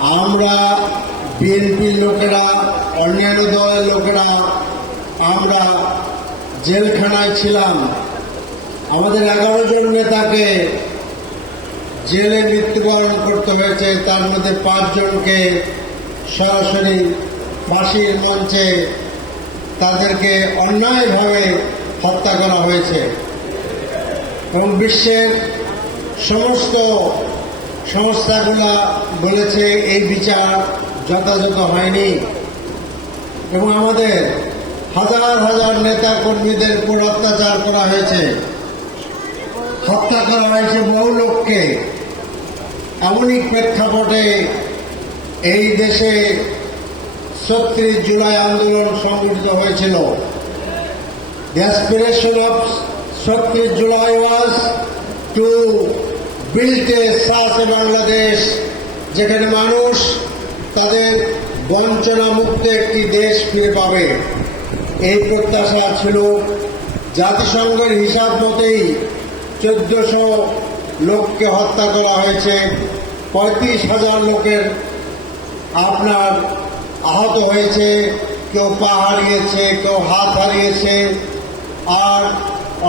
আমরা বিএনপির লোকেরা, অন্যান্য দলের লোকেরা আমরা জেলখানায় ছিলাম। আমাদের 11 জন নেতাকে জেলে মৃত্যুবরণ করতে হয়েছে। তার মধ্যে 5 জনকে সরাসরি ফাঁসির মঞ্চে তাদেরকে অন্যায়ভাবে হত্যা করা হয়েছে এবং বিশ্বের সমস্ত সংস্থাগুলো বলেছে এই বিচার যথাযথ হয়নি এবং আমাদের হাজার হাজার নেতা কর্মীদের উপর অত্যাচার করা হয়েছে, হত্যা করা হয়েছে বহু লোককে। এমনই প্রেক্ষাপটে এই দেশে ৩৬ জুলাই আন্দোলন সংগঠিত হয়েছিল। The aspiration of ৩৬ July was to build a such a Bangladesh যেখানে মানুষ তাদের বঞ্চনা মুক্ত একটি দেশ ফিরে পাবে। এই প্রত্যাশা ছিল। জাতিসংঘের হিসাব মতেই ১৪০০ লোককে হত্যা করা হয়েছে, ৩৫,০০০ লোকের আপনার আহত হয়েছে, কেউ পা হারিয়েছে, কেউ হাত হারিয়েছে, আর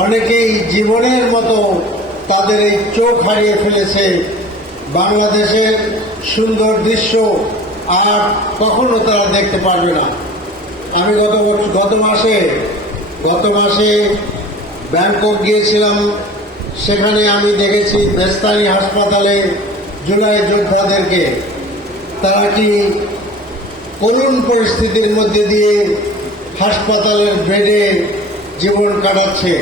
অনেকেই জীবনের মতো তাদের এই চোখ হারিয়ে ফেলেছে। বাংলাদেশের সুন্দর দৃশ্য আর কখনো তারা দেখতে পারবে না। আমি গত মাসে ব্যাংকক গিয়েছিলাম। সেখানে আমি দেখেছি বেস্তানি হাসপাতালে জুলাই যোদ্ধাদেরকে, তারা কি করুণ পরিস্থিতির মধ্যে দিয়ে হাসপাতালের বেডে জীবন কাটাচ্ছে।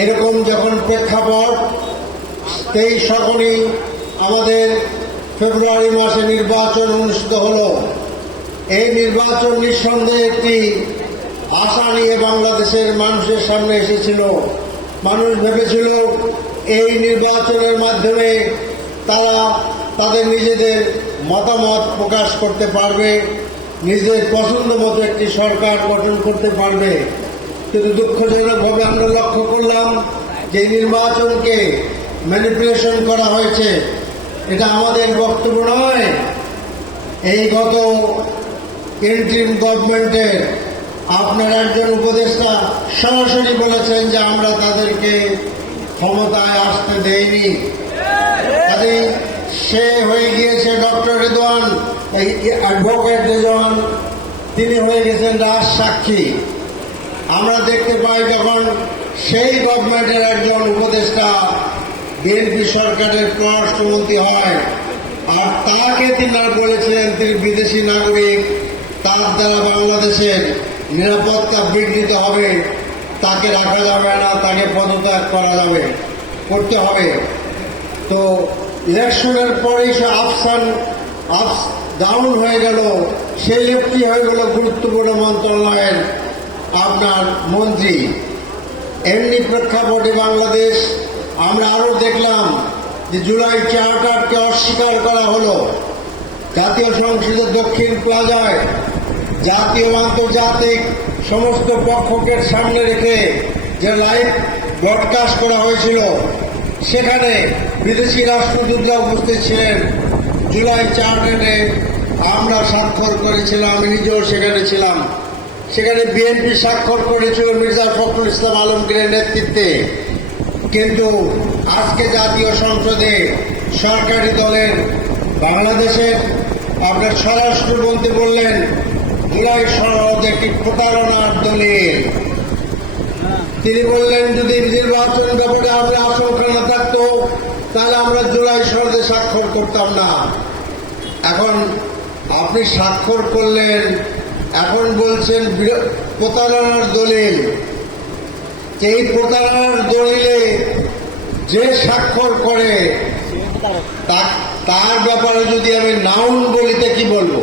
এরকম যখন প্রেক্ষাপট, 23 শতকই আমাদের ফেব্রুয়ারি মাসে নির্বাচন অনুষ্ঠিত হল। এই নির্বাচন নিঃসন্দেহে একটি আশা নিয়ে বাংলাদেশের মানুষের সামনে এসেছিল। মানুষ ভেবেছিল এই নির্বাচনের মাধ্যমে তারা তাদের নিজেদের মতামত প্রকাশ করতে পারবে, নিজের পছন্দ মতো একটি সরকার গঠন করতে পারবে। কিন্তু দুঃখজনকভাবে আমরা লক্ষ্য করলাম যে নির্বাচনকে ম্যানিপুলেশন করা হয়েছে। এটা আমাদের বক্তব্য নয়। এই গত ইন্টারিম গভর্নমেন্টের আপনার একজন উপদেষ্টা সরাসরি বলেছেন যে আমরা তাদেরকে ক্ষমতায় আসতে দেইনি। কাজেই সে হয়ে গিয়েছে ডক্টর রেদওয়ান, এই অ্যাডভোকেট রেদওয়ান, তিনি হয়ে গেছেন রাজ সাক্ষী। আমরা দেখতে পাই যখন সেই গভর্নমেন্টের একজন উপদেষ্টা বিএনপি সরকারের পররাষ্ট্রমন্ত্রী হয়, আর তাকে তিনি বলেছিলেন তিনি বিদেশি নাগরিক, তার দ্বারা বাংলাদেশের নিরাপত্তা বিঘ্নিত হবে, তাকে রাখা যাবে না, তাকে পদত্যাগ করতে হবে। তো ইলেকশনের পরেই সে আপস ডাউন হয়ে গেল, সে লেফটি হয়ে গেল গুরুত্বপূর্ণ মন্ত্রণালয়ের আপনার মন্ত্রী। এমনি প্রেক্ষাপটে বাংলাদেশ আমরা আরো দেখলাম যে জুলাই চার্টারকে অস্বীকার করা হলো। জাতীয় সংসদের দক্ষিণ প্লাজায় জাতীয় আন্তর্জাতিক সমস্ত পক্ষকে সামনে রেখে যে লাইভ ব্রডকাস্ট করা হয়েছিল, সেখানে বিদেশি রাষ্ট্রদূতরা উপস্থিত ছিলেন। জুলাই চার্টারে আমরা স্বাক্ষর করেছিলাম, আমি নিজেও সেখানে ছিলাম। সেখানে বিএনপি স্বাক্ষর করেছিল মির্জা ফখরুল ইসলাম আলমগীরের নেতৃত্বে। কিন্তু আজকে জাতীয় সংসদে সরকারি দলের বাংলাদেশের আপনার স্বরাষ্ট্রমন্ত্রী বললেন জুলাই সনদ একটি প্রতারণার দলিল। তিনি বললেন যদি নির্বাচন ব্যাপারে আমরা আশঙ্কা না থাকতো তাহলে আমরা জুলাই সনদে স্বাক্ষর করতাম না। এখন আপনি স্বাক্ষর করলেন, এখন বলছেন প্রতারণার দলিল। এই প্রতারণার দলিলে যে স্বাক্ষর করে তার ব্যাপারে যদি আমি নাউন বলিতে কি বলবো?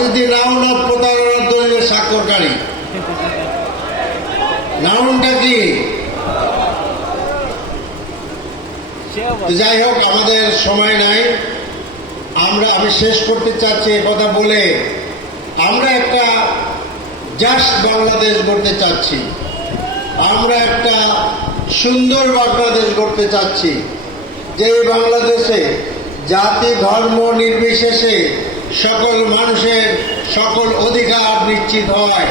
যদি নাউন অফ প্রতারণার দলিলে স্বাক্ষরকারী, নাউনটা কি? যাই হোক, আমাদের সময় নাই। আমি শেষ করতে চাচ্ছি কথা বলে, আমরা একটা জাস্ট বাংলাদেশ গড়তে চাচ্ছি, আমরা একটা সুন্দর বাংলাদেশ গড়তে চাচ্ছি, যে বাংলাদেশে জাতি ধর্ম নির্বিশেষে সকল মানুষের সকল অধিকার নিশ্চিত হয়।